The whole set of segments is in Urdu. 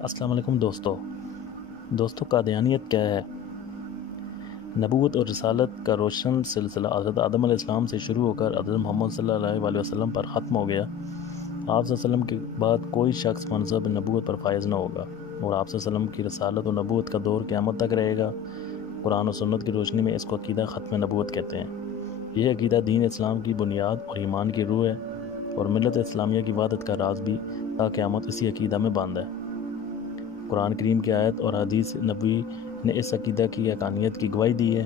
السلام علیکم دوستو قادیانیت کیا ہے؟ نبوت اور رسالت کا روشن سلسلہ حضرت آدم علیہ السلام سے شروع ہو کر حضرت محمد صلی اللہ علیہ وسلم پر ختم ہو گیا۔ آپ صلی اللہ علیہ وسلم کے بعد کوئی شخص منصب نبوت پر فائز نہ ہوگا، اور آپ صلی اللہ علیہ وسلم کی رسالت و نبوت کا دور قیامت تک رہے گا۔ قرآن و سنت کی روشنی میں اس کو عقیدہ ختم نبوت کہتے ہیں۔ یہ عقیدہ دین اسلام کی بنیاد اور ایمان کی روح ہے، اور ملت اسلامیہ کی وحدت کا راز بھی تا قیامت اسی عقیدہ میں باندھا ہے۔ قرآن کریم کی آیت اور حدیث نبوی نے اس عقیدہ کی حقانیت کی گواہی دی ہے۔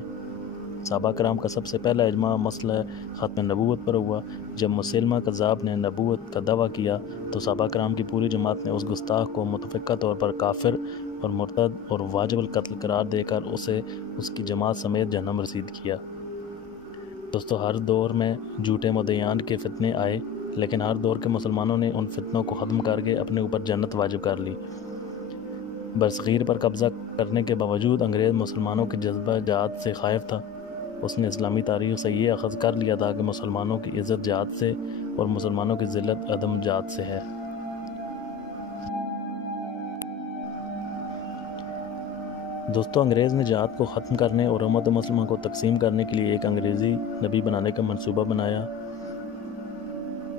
صحابہ کرام کا سب سے پہلا اجماع مسئلہ ختم نبوت پر ہوا۔ جب مسلمہ کذاب نے نبوت کا دعویٰ کیا تو صحابہ کرام کی پوری جماعت نے اس گستاخ کو متفقہ طور پر کافر اور مرتد اور واجب القتل قرار دے کر اسے اس کی جماعت سمیت جہنم رسید کیا۔ دوستو، ہر دور میں جھوٹے مدعیان کے فتنے آئے، لیکن ہر دور کے مسلمانوں نے ان فتنوں کو ختم کر کے اپنے اوپر جنت واجب کر لی۔ برصغیر پر قبضہ کرنے کے باوجود انگریز مسلمانوں کے جذبہ جہاد سے خائف تھا۔ اس نے اسلامی تاریخ سے یہ اخذ کر لیا تھا کہ مسلمانوں کی عزت جہاد سے اور مسلمانوں کی ذلت عدم جہاد سے ہے۔ دوستو، انگریز نے جہاد کو ختم کرنے اور امت مسلمہ کو تقسیم کرنے کے لیے ایک انگریزی نبی بنانے کا منصوبہ بنایا۔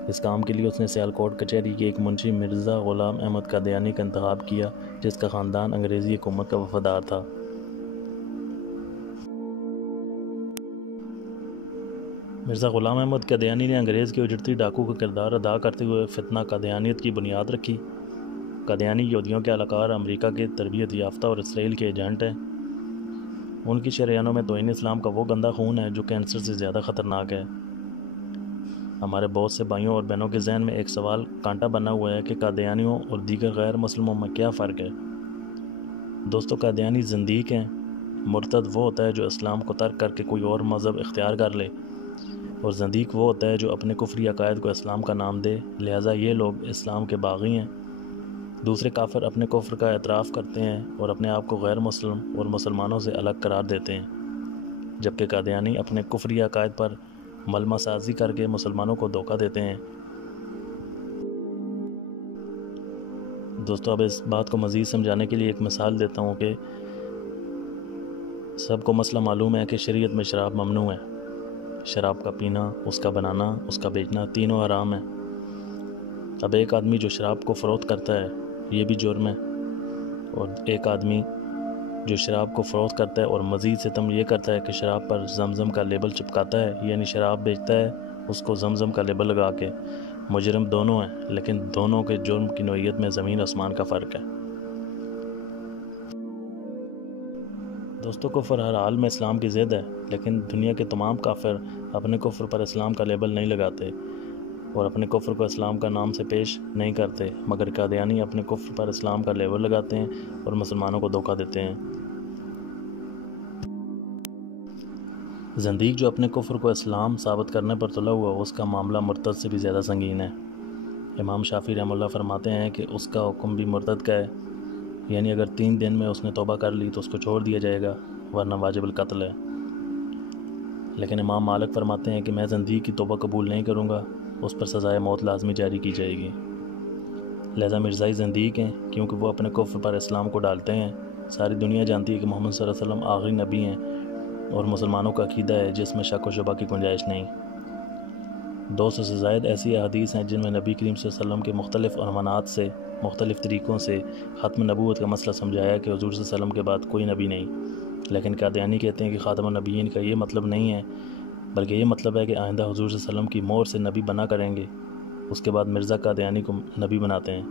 اس کام کے لیے اس نے سیالکوٹ کچہری کے ایک منشی مرزا غلام احمد قادیانی کا انتخاب کیا، جس کا خاندان انگریزی حکومت کا وفادار تھا۔ مرزا غلام احمد قادیانی نے انگریز کے اجڑتی ڈاکو کا کردار ادا کرتے ہوئے فتنہ قادیانیت کی بنیاد رکھی۔ قادیانی یہودیوں کے اہلکار امریکہ کے تربیت یافتہ اور اسرائیل کے ایجنٹ ہیں۔ ان کی شریانوں میں توہین اسلام کا وہ گندا خون ہے جو کینسر سے زیادہ خطرناک ہے۔ ہمارے بہت سے بھائیوں اور بہنوں کے ذہن میں ایک سوال کانٹا بنا ہوا ہے کہ قادیانیوں اور دیگر غیر مسلموں میں کیا فرق ہے؟ دوستو، قادیانی زندیق ہیں۔ مرتد وہ ہوتا ہے جو اسلام کو ترک کر کے کوئی اور مذہب اختیار کر لے، اور زندیق وہ ہوتا ہے جو اپنے کفری عقائد کو اسلام کا نام دے، لہٰذا یہ لوگ اسلام کے باغی ہیں۔ دوسرے کافر اپنے کفر کا اعتراف کرتے ہیں اور اپنے آپ کو غیر مسلم اور مسلمانوں سے الگ قرار دیتے ہیں، جبکہ قادیانی اپنے کفری عقائد پر ملمہ سازی کر کے مسلمانوں کو دھوکہ دیتے ہیں۔ دوستو، اب اس بات کو مزید سمجھانے کے لیے ایک مثال دیتا ہوں کہ سب کو مسئلہ معلوم ہے کہ شریعت میں شراب ممنوع ہے۔ شراب کا پینا، اس کا بنانا، اس کا بیچنا تینوں حرام ہیں۔ اب ایک آدمی جو شراب کو فروخت کرتا ہے یہ بھی جرم ہے، اور ایک آدمی جو شراب کو فروخت کرتا ہے اور مزید ستم یہ کرتا ہے کہ شراب پر زمزم کا لیبل چپکاتا ہے، یعنی شراب بیچتا ہے اس کو زمزم کا لیبل لگا کے، مجرم دونوں ہیں، لیکن دونوں کے جرم کی نوعیت میں زمین آسمان کا فرق ہے۔ دوستو، کفر ہر حال میں اسلام کی ضد ہے، لیکن دنیا کے تمام کافر اپنے کفر پر اسلام کا لیبل نہیں لگاتے اور اپنے کفر کو اسلام کا نام سے پیش نہیں کرتے، مگر قادیانی اپنے کفر پر اسلام کا لیبل لگاتے ہیں اور مسلمانوں کو دھوکہ دیتے ہیں۔ زندیق جو اپنے کفر کو اسلام ثابت کرنے پر تلا ہوا، اس کا معاملہ مرتد سے بھی زیادہ سنگین ہے۔ امام شافعی رحمہ اللہ فرماتے ہیں کہ اس کا حکم بھی مرتد کا ہے، یعنی اگر 3 دن میں اس نے توبہ کر لی تو اس کو چھوڑ دیا جائے گا، ورنہ واجب القتل ہے۔ لیکن امام مالک فرماتے ہیں کہ میں زندیق کی توبہ قبول نہیں کروں گا، اس پر سزائے موت لازمی جاری کی جائے گی۔ لہذا مرزائی زندیق ہیں، کیونکہ وہ اپنے کفر پر اسلام کو ڈالتے ہیں۔ ساری دنیا جانتی ہے کہ محمد صلی اللہ علیہ وسلم آخری نبی ہیں، اور مسلمانوں کا عقیدہ ہے جس میں شک و شبہ کی گنجائش نہیں۔ 200 سے زائد ایسی احادیث ہیں جن میں نبی کریم صلی اللہ علیہ وسلم کے مختلف عنوانات سے، مختلف طریقوں سے ختم نبوت کا مسئلہ سمجھایا کہ حضور صلی اللہ علیہ وسلم کے بعد کوئی نبی نہیں۔ لیکن قادیانی کہتے ہیں کہ خاتم النبیین کا یہ مطلب نہیں ہے، بلکہ یہ مطلب ہے کہ آئندہ حضور صلی اللہ علیہ وسلم کی مہر سے نبی بنا کریں گے۔ اس کے بعد مرزا قادیانی کو نبی بناتے ہیں۔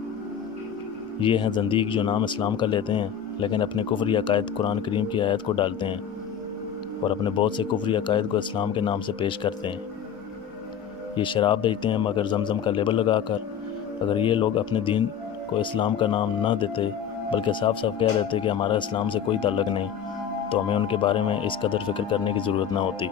یہ ہیں زندیق جو نام اسلام کا لیتے ہیں، لیکن اپنے کفری عقائد قرآن کریم کی آیت کو ڈالتے ہیں اور اپنے بہت سے کفری عقائد کو اسلام کے نام سے پیش کرتے ہیں۔ یہ شراب بیچتے ہیں مگر زمزم کا لیبل لگا کر۔ اگر یہ لوگ اپنے دین کو اسلام کا نام نہ دیتے، بلکہ صاف صاف کہہ دیتے کہ ہمارا اسلام سے کوئی تعلق نہیں، تو ہمیں ان کے بارے میں اس قدر فکر کرنے کی ضرورت نہ ہوتی۔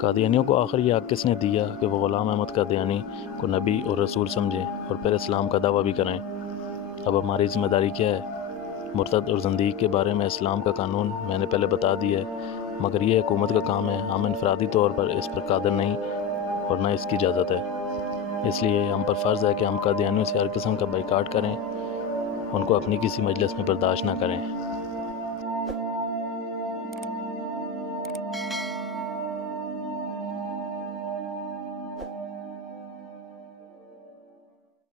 قادیانیوں کو آخر یہ حق کس نے دیا کہ وہ غلام احمد قادیانی کو نبی اور رسول سمجھیں اور پھر اسلام کا دعویٰ بھی کریں؟ اب ہماری ذمہ داری کیا ہے؟ مرتد اور زندیق کے بارے میں اسلام کا قانون میں نے پہلے بتا دیا ہے، مگر یہ حکومت کا کام ہے، ہم انفرادی طور پر اس پر قادر نہیں اور نہ اس کی اجازت ہے۔ اس لیے ہم پر فرض ہے کہ ہم قادیانیوں سے ہر قسم کا بائیکاٹ کریں، ان کو اپنی کسی مجلس میں برداشت نہ کریں۔